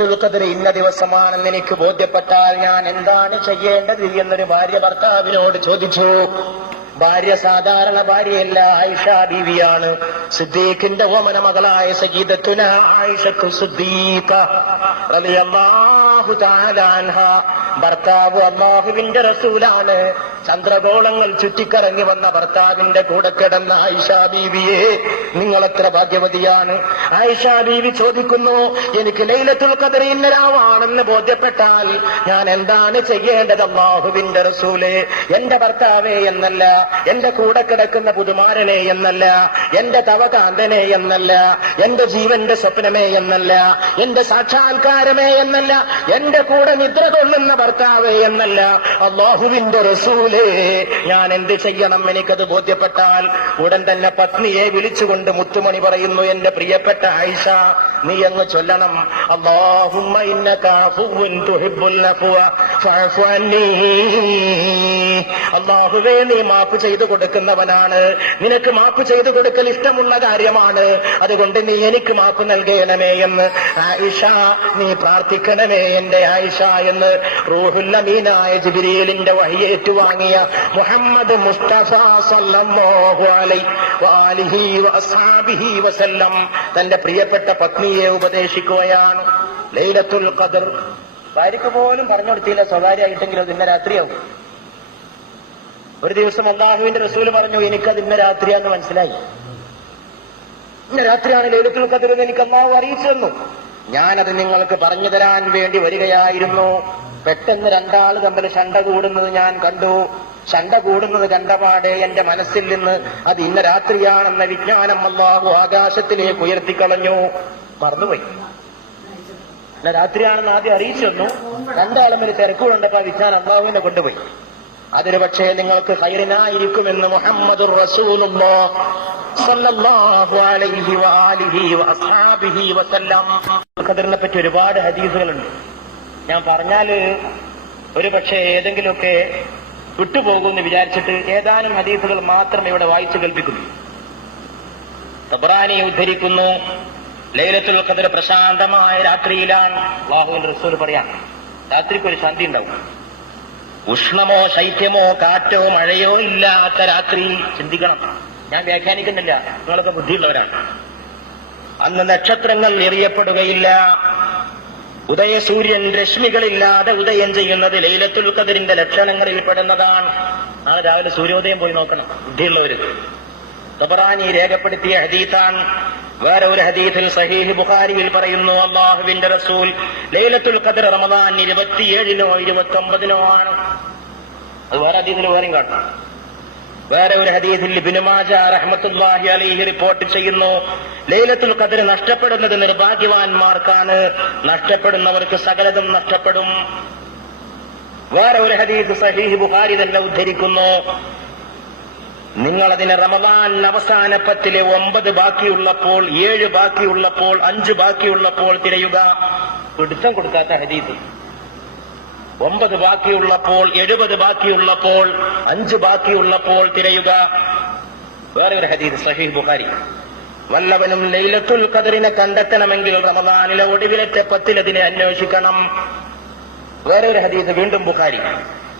ഖദർ ഇന്ന ദിവസമാണെന്ന് എനിക്ക് ബോധ്യപ്പെട്ടാൽ ഞാൻ എന്താണ് ചെയ്യേണ്ടത് എന്നൊരു ഭാര്യ ഭർത്താവിനോട് ചോദിച്ചു. ഭാര്യ സാധാരണ ഭാര്യയല്ല ആയിഷ ബീവിയാണ്. സിദ്ദീഖിന്റെ ഓമന മകളായ റളിയല്ലാഹു തആല അൻഹ. ഭർത്താവ് അള്ളാഹുവിന്റെ റസൂലാണ്. ചന്ദ്രഗോളങ്ങൾ ചുറ്റിക്കറങ്ങി വന്ന ഭർത്താവിന്റെ കൂടെ കിടന്ന ആയിഷാ ബീവിയെ നിങ്ങൾ എത്ര ഭാഗ്യവതിയാണ്? ആയിഷാ ബീവി ചോദിക്കുന്നു എനിക്ക് ലൈലത്തുൽ ഖദർ ഇന്നരാവാണെന്ന് ബോധ്യപ്പെട്ടാൽ ഞാൻ എന്താണ് ചെയ്യേണ്ടത് അള്ളാഹുവിന്റെ റസൂലെ? എന്റെ ഭർത്താവേ എന്നല്ല എന്റെ കൂടെ കിടക്കുന്ന പുതുമാരനെ എന്നല്ല എന്റെ തവകാന്തനെ എന്നല്ല എന്റെ ജീവന്റെ സ്വപ്നമേ എന്നല്ല എന്റെ സാക്ഷാത്കാരമേ എന്നല്ല എന്റെ കൂടെ നിദ്ര കൊള്ളുന്ന ഭർത്താവേ എന്നല്ല. അള്ളാഹുവിന്റെ റസൂലേ ഞാൻ എന്ത് ചെയ്യണം എനിക്കത് ബോധ്യപ്പെട്ടാൽ ഉടൻ തന്നെ പത്നിയെ വിളിച്ചുകൊണ്ട് മുത്തുമണി പറയുന്നു എന്റെ പ്രിയപ്പെട്ട ആയിഷ നീ അങ്ങ് ചൊല്ലണം. അള്ളാഹുമ്മ അള്ളാഹുവേ നീ മാപ്പ് ചെയ്തു കൊടുക്കുന്നവനാണ്. നിനക്ക് മാപ്പ് ചെയ്തു കൊടുക്കൽ ഇഷ്ടമുള്ള കാര്യമാണ്. അതുകൊണ്ട് നീ എനിക്ക് മാപ്പ് നൽകണമേ എന്ന് ആയിഷ നീ പ്രാർത്ഥിക്കണമേ എന്റെ ആയിഷ എന്ന് റൂഹുല്ലമീനായ ജിബിരിയലിന്റെ വഴിയേറ്റു വാങ്ങിയ മുഹമ്മദ് മുസ്തഫ സല്ലല്ലാഹു അലൈഹി വസല്ലം തന്റെ പ്രിയപ്പെട്ട പത്നിയെ ഉപദേശിക്കുകയാണ്. ലൈലത്തുൽ ഖദർ. ഭാര്യക്ക് പോലും പറഞ്ഞു കൊടുത്തില്ല സ്വകാര്യമായിട്ടെങ്കിലും ഇന്ന രാത്രിയാവും. ഒരു ദിവസം അള്ളാഹുവിന്റെ റസൂൽ പറഞ്ഞു എനിക്കത് ഇന്ന രാത്രിയാന്ന് മനസ്സിലായി. ഇന്ന രാത്രിയാണ് ലൈലത്തുൽ എന്ന് എനിക്ക് അള്ളാഹു അറിയിച്ചു തന്നു. ഞാനത് നിങ്ങൾക്ക് പറഞ്ഞു തരാൻ വേണ്ടി വരികയായിരുന്നു. പെട്ടെന്ന് രണ്ടാൾ തമ്മിൽ ശണ്ട കൂടുന്നത് ഞാൻ കണ്ടു. ശണ്ട കൂടുന്നത് കണ്ടപാടെ എന്റെ മനസ്സിൽ നിന്ന് അത് ഇന്ന രാത്രിയാണെന്ന വിജ്ഞാനം അള്ളാഹു ആകാശത്തിലേക്ക് ഉയർത്തിക്കളഞ്ഞു. മറന്നുപോയി. ഇന്ന രാത്രിയാണെന്ന് ആദ്യം അറിയിച്ചു തന്നു. രണ്ടാളും ഒരു തിരക്കുകൊണ്ടപ്പോ ആ വിജ്ഞാനം അള്ളാഹുവിനെ കൊണ്ടുപോയി. അതൊരു പക്ഷേ നിങ്ങൾക്ക് ഹൈറിനായിരിക്കുമെന്ന് മുഹമ്മദ് ഖദറിനെ പറ്റി ഒരുപാട് ഹദീസുകളുണ്ട്. ഞാൻ പറഞ്ഞാൽ ഒരു പക്ഷേ ഏതെങ്കിലുമൊക്കെ വിട്ടുപോകുമെന്ന് വിചാരിച്ചിട്ട് ഏതാനും ഹദീസുകൾ മാത്രം ഇവിടെ വായിച്ചു കേൾപ്പിക്കുന്നു. തബ്രാനി ഉദ്ധരിക്കുന്നു ലൈലത്തുൽ ഖദർ പ്രശാന്തമായ രാത്രിയിലാണ്. അള്ളാഹുവിന്റെ റസൂൽ പറയാം രാത്രിക്ക് ഒരു ശാന്തി ഉണ്ടാവും. ഉഷ്ണമോ ശൈത്യമോ കാറ്റോ മഴയോ ഇല്ലാത്ത രാത്രി ചിന്തിക്കണം. ഞാൻ വ്യാഖ്യാനിക്കുന്നില്ല. നിങ്ങളൊക്കെ ബുദ്ധിയുള്ളവരാണ്. അന്ന് നക്ഷത്രങ്ങൾ എറിയപ്പെടുകയില്ല. ഉദയസൂര്യൻ രശ്മികളില്ലാതെ ഉദയം ചെയ്യുന്നത് ലൈലത്തുൽ കതിരിന്റെ ലക്ഷണങ്ങളിൽ പെടുന്നതാണ്. നാളെ രാവിലെ സൂര്യോദയം പോയി നോക്കണം. ബുദ്ധിയുള്ളവര്. തബറാനി രേഖപ്പെടുത്തിയ ഹദീത്താൻ വേറെ ഒരു ഹദീത്തിൽ സഹീഹ് ബുഖാരിയിൽ പറയുന്നു അള്ളാഹുവിന്റെ റസൂൽ ലൈലത്തുൽ ഖദർ റമദാൻ ഇരുപത്തിയേഴിനോ ഇരുപത്തി ഒമ്പതിനോ ആണ്. അത് വേറെ ഹദീസിൽ വേറെയും കാണണം വേറെ ഒരു ഹദീസിൽ ബിനുമാജ റഹ്മത്തുല്ലാഹി അലൈഹി റിപ്പോർട്ട് ചെയ്യുന്നു ലൈലത്തുൽ ഖദർ നഷ്ടപ്പെടുന്നത് നിർഭാഗ്യവാന്മാർക്കാണ്. നഷ്ടപ്പെടുന്നവർക്ക് സകലതും നഷ്ടപ്പെടും. വേറെ ഒരു ഹദീസ് സഹീഹ് ബുഖാരി തന്നെ ഉദ്ധരിക്കുന്നു നിങ്ങൾ അതിനെ റമദാൻ അവസാന പത്തിലെ ഒമ്പത് ബാക്കിയുള്ളപ്പോൾ ഏഴ് ബാക്കിയുള്ളപ്പോൾ അഞ്ച് ബാക്കിയുള്ളപ്പോൾ തിരയുക. പിടുത്തം കൊടുക്കാത്ത ഹദീസ്. ഒമ്പത് ബാക്കിയുള്ളപ്പോൾ എഴുപത് ബാക്കിയുള്ളപ്പോൾ അഞ്ച് ബാക്കിയുള്ളപ്പോൾ തിരയുക. വേറെ ഒരു ഹദീസ് സഹീഹ് ബുഖാരി. വല്ലവനും ലൈലത്തുൽ ഖദറിനെ കണ്ടെത്തണമെങ്കിൽ റമദാനിലെ ഒടുവിലത്തെ പത്തിലതിനെ അന്വേഷിക്കണം. വേറെ ഒരു ഹദീസ് വീണ്ടും ബുഖാരി.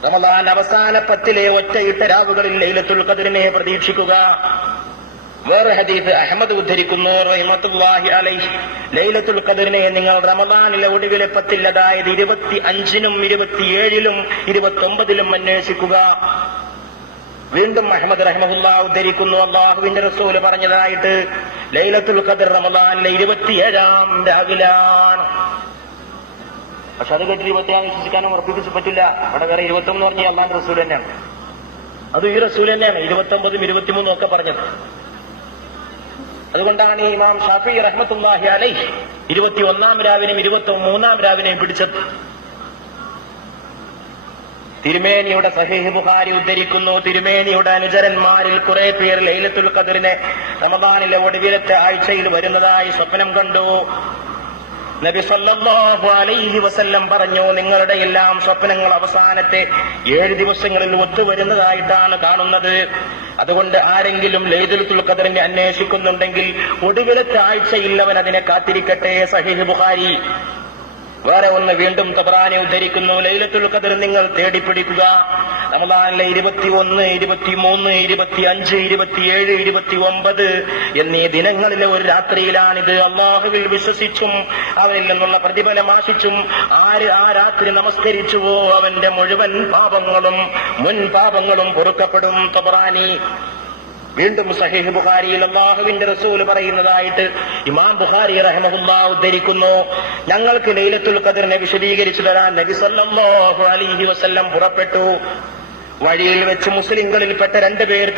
റമദാൻ അവസാന പത്തിലെ ഒറ്റയിട്ട രാവുകളിൽ ലൈലത്തുൽ ഖദറിനെ പ്രതീക്ഷിക്കുക. വേറെ ഹദീഫ് അഹമ്മദ് ഉദ്ധരിക്കുന്നു. ലൈലത്തുൽ ഖദറിനെ നിങ്ങൾ റമദാനിലെ ഒടുവിലെ പത്തിൽ അതായത് ഇരുപത്തി അഞ്ചിനും ഇരുപത്തിയേഴിലും ഇരുപത്തി ഒമ്പതിലും അന്വേഷിക്കുക. വീണ്ടും അഹമ്മദ് റഹ്മുല്ല ഉദ്ധരിക്കുന്നു. അള്ളാഹുവിന്റെ റസൂൽ പറഞ്ഞതായിട്ട് ലൈലത്തുൽ ഖദർ റമദാനിലെ ഇരുപത്തിയേഴാം രാവിലാണ്. പക്ഷെ അത് കേട്ടിട്ട് ഇരുപത്തിയാം വിശ്വസിക്കാനും ഉറപ്പിച്ച് പറ്റില്ല. അവിടെ വേറെ ഇരുപത്തി ഒന്ന് പറഞ്ഞ അള്ളാഹിന്റെ റസൂൽ തന്നെയാണ്. അത് ഈ റസൂൽ തന്നെയാണ്. ഇരുപത്തി ഒമ്പതും ഇരുപത്തിമൂന്നും ഒക്കെ പറഞ്ഞത്. അതുകൊണ്ടാണ് ഇമാം ഷാഫി റഹ്മത്തുല്ലാഹി അലൈ ഇരുപത്തി ഒന്നാം രാവിനെയും ഇരുപത്തി മൂന്നാം രാവിനെയും പിടിച്ചത്. തിരുമേനിയുടെ സഹീഹ് ബുഹാരി ഉദ്ധരിക്കുന്നു. തിരുമേനിയുടെ അനുചരന്മാരിൽ കുറെ പേർ ലൈലത്തുൽ ഖദറിനെ റമദാനിലെ ഒടുവിലത്തെ ആഴ്ചയിൽ വരുന്നതായി സ്വപ്നം കണ്ടു. നബി സല്ലല്ലാഹു അലൈഹി വസല്ലം പറഞ്ഞു നിങ്ങളുടെ എല്ലാം സ്വപ്നങ്ങൾ അവസാനത്തെ ഏഴ് ദിവസങ്ങളിൽ ഒത്തുവരുന്നതായിട്ടാണ് കാണുന്നത്. അതുകൊണ്ട് ആരെങ്കിലും ലൈദുൽ ഖദറിനെ അന്വേഷിക്കുന്നുണ്ടെങ്കിൽ ഒടുവിലത്തെ ആഴ്ചയിൽ അവൻ അതിനെ കാത്തിരിക്കട്ടെ സഹീഹ് ബുഖാരി. വേറെ ഒന്ന് വീണ്ടും തബറാനെ ഉദ്ധരിക്കുന്നു. ലൈലത്തുൽ ഖദർ നിങ്ങൾ തേടിപ്പിടിക്കുക. റമദാനിലെ ഇരുപത്തി ഒന്ന് ഇരുപത്തി മൂന്ന് ഇരുപത്തി അഞ്ച് ഇരുപത്തിയേഴ് ഇരുപത്തി ഒമ്പത് എന്നീ ദിനങ്ങളിലെ ഒരു രാത്രിയിലാണിത്. അള്ളാഹുവിൽ വിശ്വസിച്ചും അവനിൽ നിന്നുള്ള പ്രതിഫലം ആശിച്ചും ആര് ആ രാത്രി നമസ്കരിച്ചുവോ അവന്റെ മുഴുവൻ പാപങ്ങളും മുൻ പാപങ്ങളും പൊറുക്കപ്പെടും. തബറാനി വീണ്ടും സഹീഹ് ബുഖാരിയിൽ അള്ളാഹുവിന്റെ റസൂൽ പറയുന്നതായിട്ട് ഇമാം ബുഖാരി റഹ്മുല്ലാ ഉദ്ധരിക്കുന്നു. ഞങ്ങൾക്ക് ലൈലത്തുൽ ഖദറിനെ വിശദീകരിച്ചു തരാൻ നബി സല്ലല്ലാഹു അലൈഹി വസല്ലം പുറപ്പെട്ടു. വഴിയിൽ വെച്ച് മുസ്ലിങ്ങളിൽപ്പെട്ട രണ്ടുപേർ